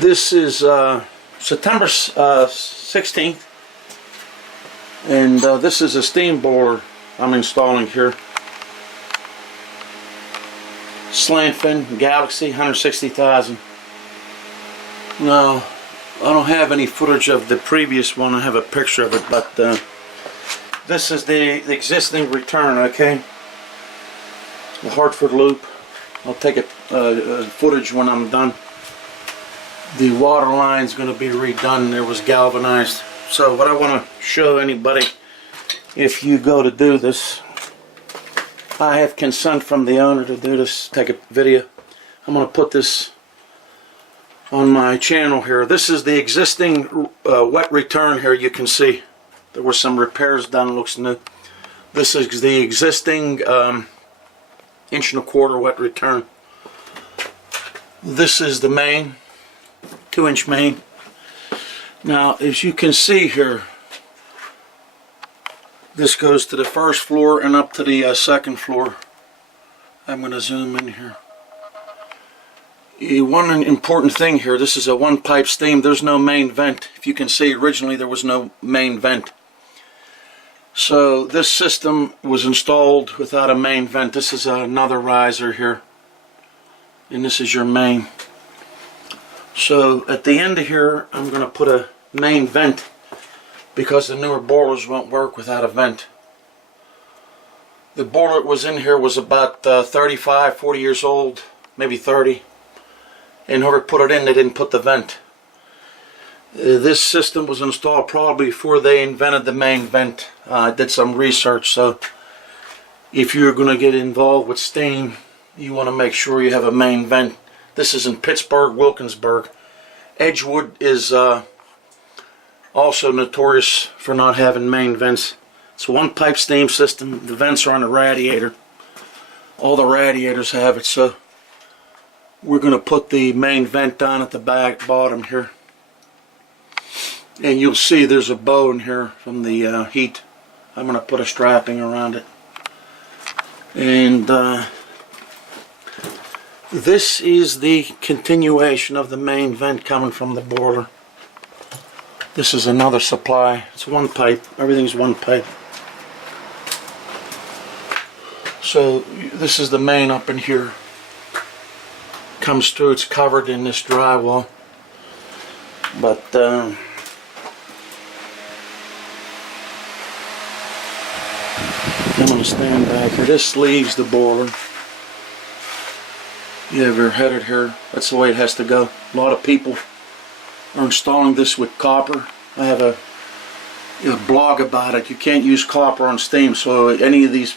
This is September 16th, and this is a steam boiler I'm installing here. Slant fin Galaxy 160,000. Now, I don't have any footage of the previous one. I have a picture of it, but this is the existing return. Okay, the Hartford loop. I'll take footage when I'm done. The water line is going to be redone. It was galvanized. So what I want to show anybody, if you go to do this, I have consent from the owner to do this, take a video. I'm going to put this on my channel here. This is the existing wet return here. You can see there were some repairs done. It looks new. This is the existing 1.25 inch wet return. This is the main 2-inch main. Now, as you can see here, this goes to the first floor and up to the second floor. I'm going to zoom in here. One important thing here, this is a one pipe steam. There's no main vent. If you can see, originally there was no main vent. So this system was installed without a main vent. This is another riser here, and this is your main. So at the end of here, I'm going to put a main vent because the newer boilers won't work without a vent. The boiler that was in here was about 35, 40 years old, maybe 30. In order to put it in, they didn't put the vent. This system was installed probably before they invented the main vent. I did some research, so if you're going to get involved with steam, you want to make sure you have a main vent. This is in Pittsburgh, Wilkinsburg. Edgewood is also notorious for not having main vents. It's a one pipe steam system. The vents are on the radiator. All the radiators have it, so we're going to put the main vent down at the bottom here. And you'll see there's a bow in here from the heat. I'm going to put a strapping around it. And this is the continuation of the main vent coming from the boiler. This is another supply. It's one pipe. Everything's one pipe. So this is the main up in here. Comes through. It's covered in this drywall. But I'm going to stand back here. This leaves the boiler. You have your header here. That's the way it has to go. A lot of people are installing this with copper. I have a blog about it. You can't use copper on steam, so any of these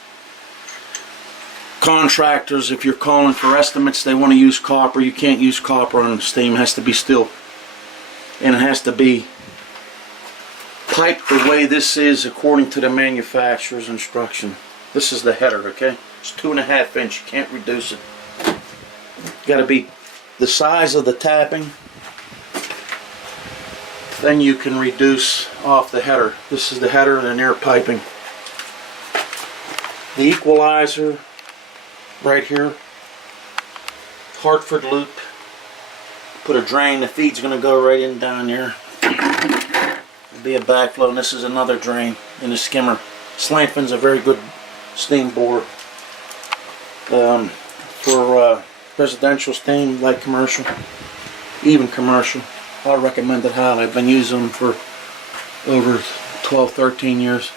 contractors, if you're calling for estimates, they want to use copper. You can't use copper on steam. It has to be steel, and it has to be piped the way this is according to the manufacturer's instruction. This is the header, okay? It's 2.5 inch. You can't reduce it. Got to be the size of the tapping. Then you can reduce off the header. This is the header and air piping. The equalizer right here. Hartford loop. Put a drain. The feed's going to go right in down there. There'll be a backflow, and this is another drain in the skimmer. Slant fin's a very good steam boiler. For residential steam, like commercial, even commercial, I recommend it highly. I've been using them for over 12, 13 years.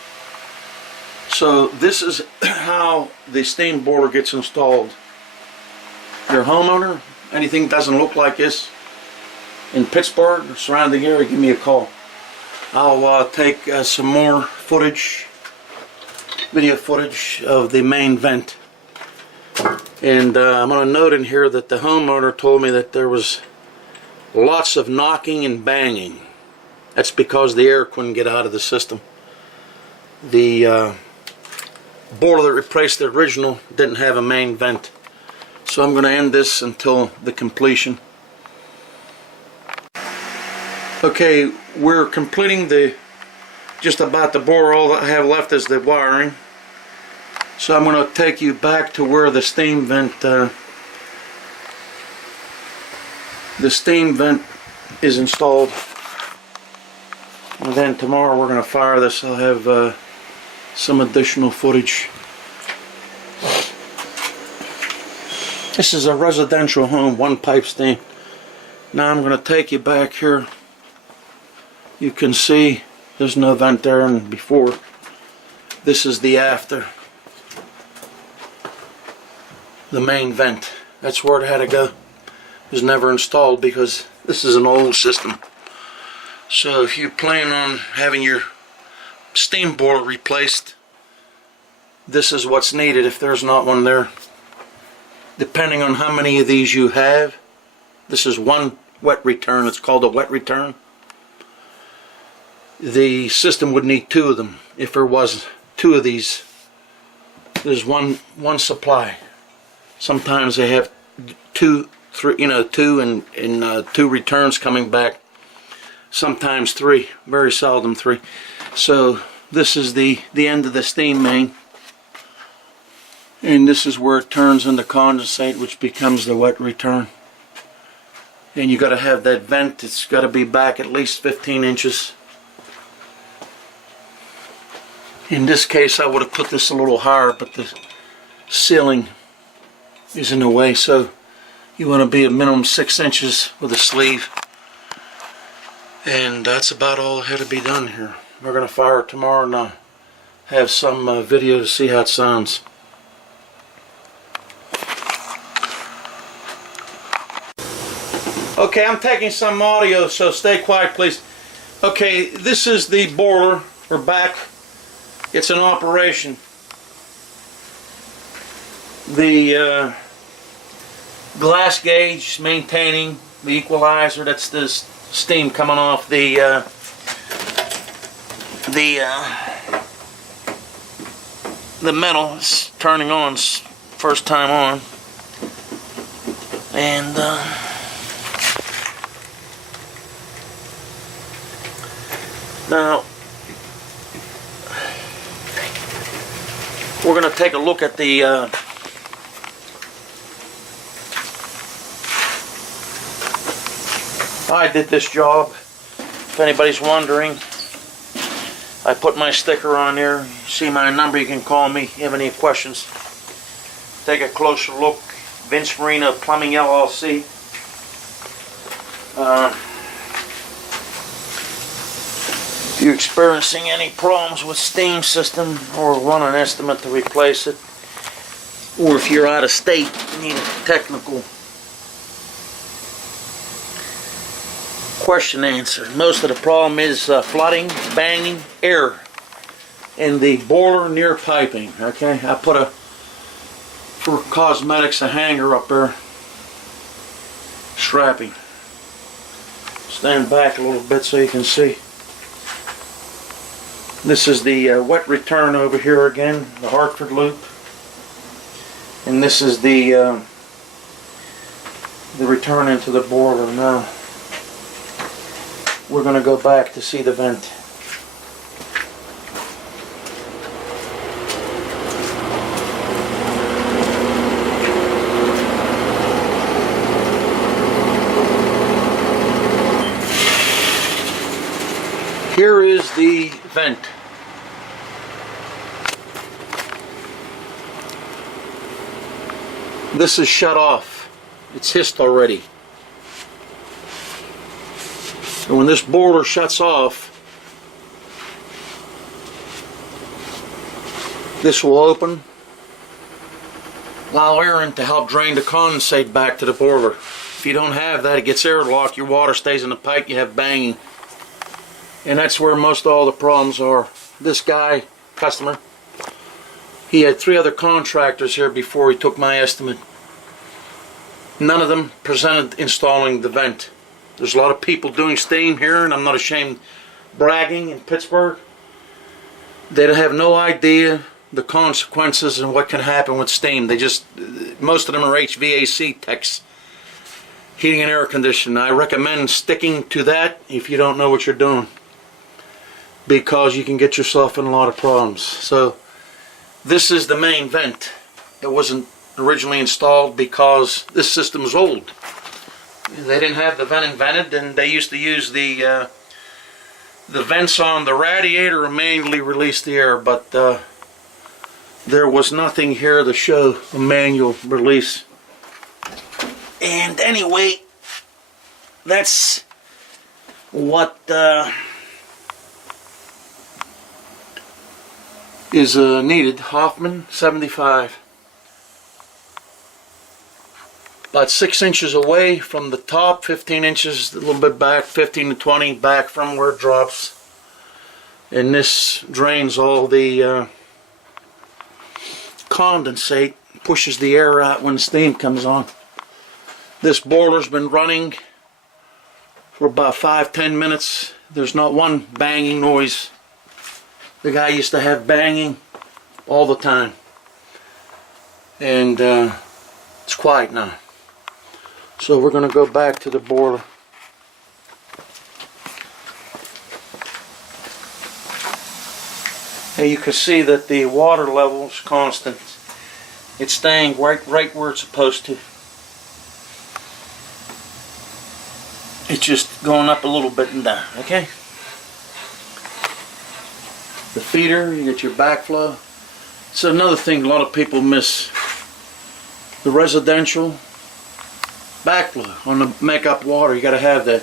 So this is how the steam boiler gets installed. If you're a homeowner, anything doesn't look like this in Pittsburgh or surrounding area, give me a call. I'll take some more footage, video footage of the main vent. And I'm going to note in here that the homeowner told me that there was lots of knocking and banging. That's because the air couldn't get out of the system. The boiler that replaced the original didn't have a main vent. So I'm going to end this until the completion. Okay, we're completing just about the boiler. All I have left is the wiring. So I'm going to take you back to where the steam vent is installed. And then tomorrow we're going to fire this. I'll have some additional footage. This is a residential home, one pipe steam. Now I'm going to take you back here. You can see there's no vent there and before. This is the after. The main vent. That's where it had to go. It was never installed because this is an old system. So if you plan on having your steam boiler replaced, this is what's needed if there's not one there. Depending on how many of these you have, this is one wet return. It's called a wet return. The system would need two of them. If there was two of these, there's one supply. Sometimes they have two, three, two and two returns coming back. Sometimes three, very seldom three. So this is the end of the steam main, and this is where it turns into condensate, which becomes the wet return. And you got to have that vent. It's got to be back at least 15 inches. In this case, I would have put this a little higher, but the ceiling is in the way, so you want to be a minimum 6 inches with a sleeve. And that's about all that had to be done here. We're going to fire it tomorrow and have some video to see how it sounds. Okay, I'm taking some audio, so stay quiet please. Okay, this is the boiler. We're back. It's in operation. The glass gauge maintaining the equalizer. That's this steam coming off the metal is turning on, first time on, and now we're going to take a look at the I did this job. If anybody's wondering, I put my sticker on there. You see my number, you can call me if you have any questions. Take a closer look. Vince Marino Plumbing LLC. If you're experiencing any problems with steam system or want an estimate to replace it, or if you're out of state, you need a technical question answered. Most of the problem is flooding, banging, air in the boiler near piping. Okay, I put for cosmetics a hanger up there, strapping. Stand back a little bit so you can see. This is the wet return over here again, the Hartford loop, and this is the return into the boiler. Now we're going to go back to see the vent. Here is the vent. This is shut off. It's hissed already. And when this boiler shuts off, this will open, allow air in to help drain the condensate back to the boiler. If you don't have that, it gets airlocked, your water stays in the pipe, you have banging. And that's where most all the problems are. This guy, customer, he had 3 other contractors here before he took my estimate. None of them presented installing the vent. There's a lot of people doing steam here, and I'm not ashamed bragging in Pittsburgh. They have no idea the consequences and what can happen with steam. Most of them are HVAC techs, heating and air conditioning. I recommend sticking to that if you don't know what you're doing, because you can get yourself in a lot of problems. So this is the main vent. It wasn't originally installed because this system is old. They didn't have the vent invented, and they used to use the vents on the radiator to manually release the air, but there was nothing here to show a manual release. And anyway, that's what is needed. Hoffman 75. About 6 inches away from the top, 15 inches, a little bit back, 15 to 20 back from where it drops. And this drains all the condensate, pushes the air out when steam comes on. This boiler's been running for about 5-10 minutes. There's not one banging noise. The guy used to have banging all the time. And it's quiet now. So we're going to go back to the boiler. And you can see that the water level is constant. It's staying right where it's supposed to. It's just going up a little bit and down, okay? The feeder, you get your backflow. So another thing a lot of people miss. The residential backflow on the make-up water, you got to have that.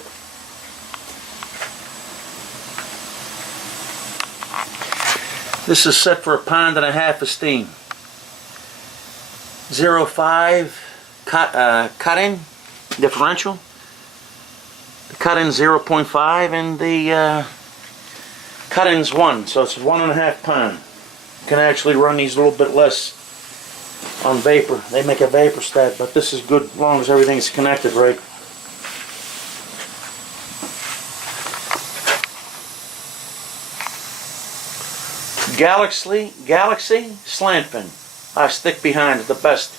This is set for 1.5 pounds of steam. 0.5 cut-in differential. The cut-in 0.5 and the cut-in's 1, so it's 1.5 pounds. You can actually run these a little bit less on vapor. They make a vapor stat, but this is good as long as everything's connected right. Galaxy slant fin. I stick behind it the best.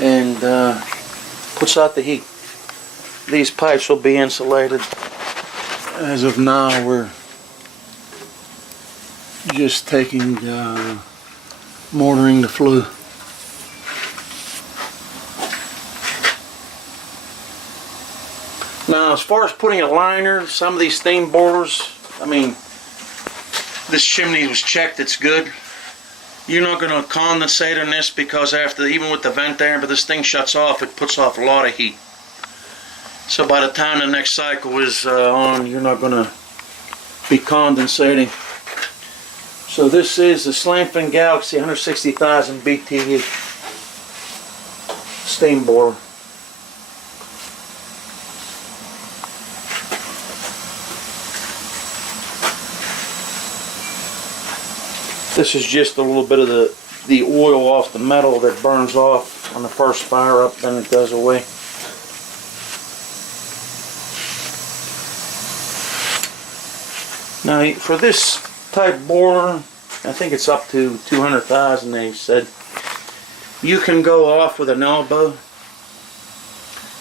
And puts out the heat. These pipes will be insulated. As of now, we're just taking mortaring the flue. Now, as far as putting a liner, some of these steam boilers, I mean, this chimney was checked, it's good. You're not going to condensate on this because after, even with the vent there, but this thing shuts off, it puts off a lot of heat. So by the time the next cycle is on, you're not going to be condensating. So this is the slant fin Galaxy 160,000 BTU steam boiler. This is just a little bit of the oil off the metal that burns off on the first fire up, then it goes away. Now for this type boiler, I think it's up to 200,000 they said. You can go off with an elbow,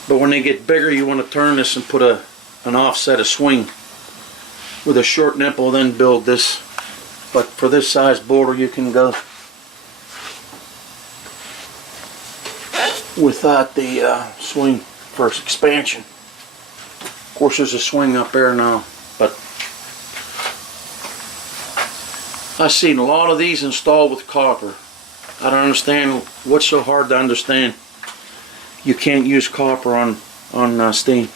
but when they get bigger you want to turn this and put an offset, a swing with a short nipple, then build this. But for this size boiler you can go without the swing for expansion. Of course there's a swing up there now, but I've seen a lot of these installed with copper. I don't understand what's so hard to understand. You can't use copper on steam.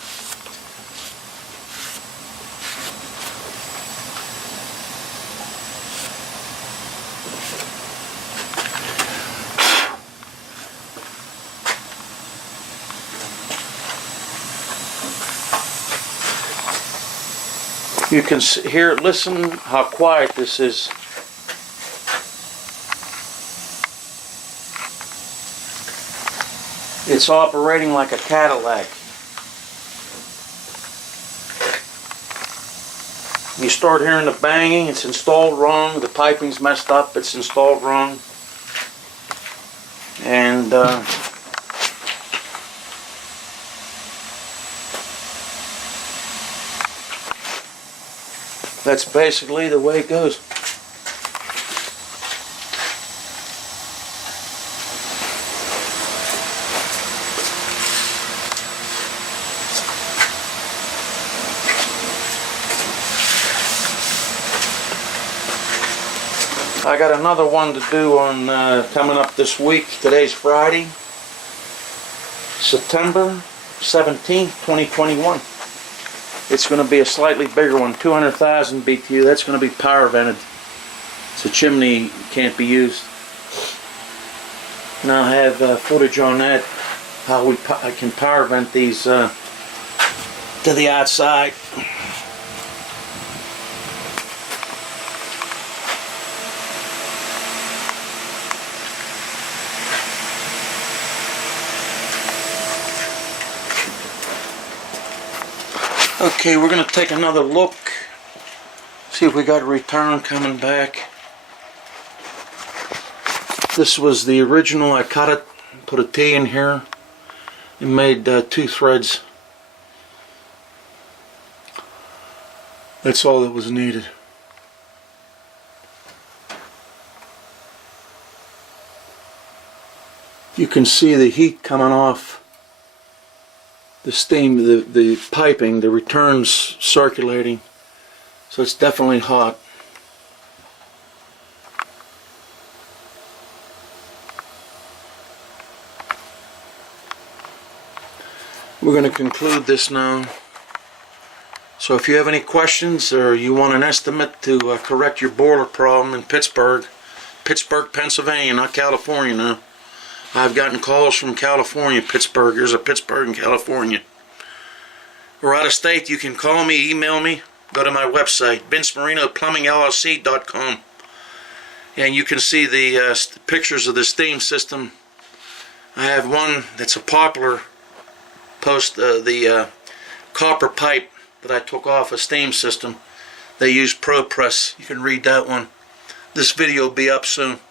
You can hear, listen how quiet this is. It's operating like a Cadillac. You start hearing the banging, it's installed wrong, the piping's messed up, it's installed wrong. And that's basically the way it goes. I got another one to do on coming up this week. Today's Friday, September 17th, 2021. It's going to be a slightly bigger one, 200,000 BTU. That's going to be power vented. It's a chimney, can't be used. Now I have footage on that, how I can power vent these to the outside. Okay, we're going to take another look, see if we got a return coming back. This was the original. I cut it, put a T in here, and made 2 threads. That's all that was needed. You can see the heat coming off the steam, the piping, the returns circulating, so it's definitely hot. We're going to conclude this now. So if you have any questions or you want an estimate to correct your boiler problem in Pittsburgh, Pennsylvania, not California now. I've gotten calls from California, Pittsburgh. There's a Pittsburgh in California. Or out of state, you can call me, email me, go to my website, VinceMarinoPlumbingLLC.com. And you can see the pictures of the steam system. I have one that's a poplar post, the copper pipe that I took off a steam system. They use ProPress. You can read that one. This video will be up soon.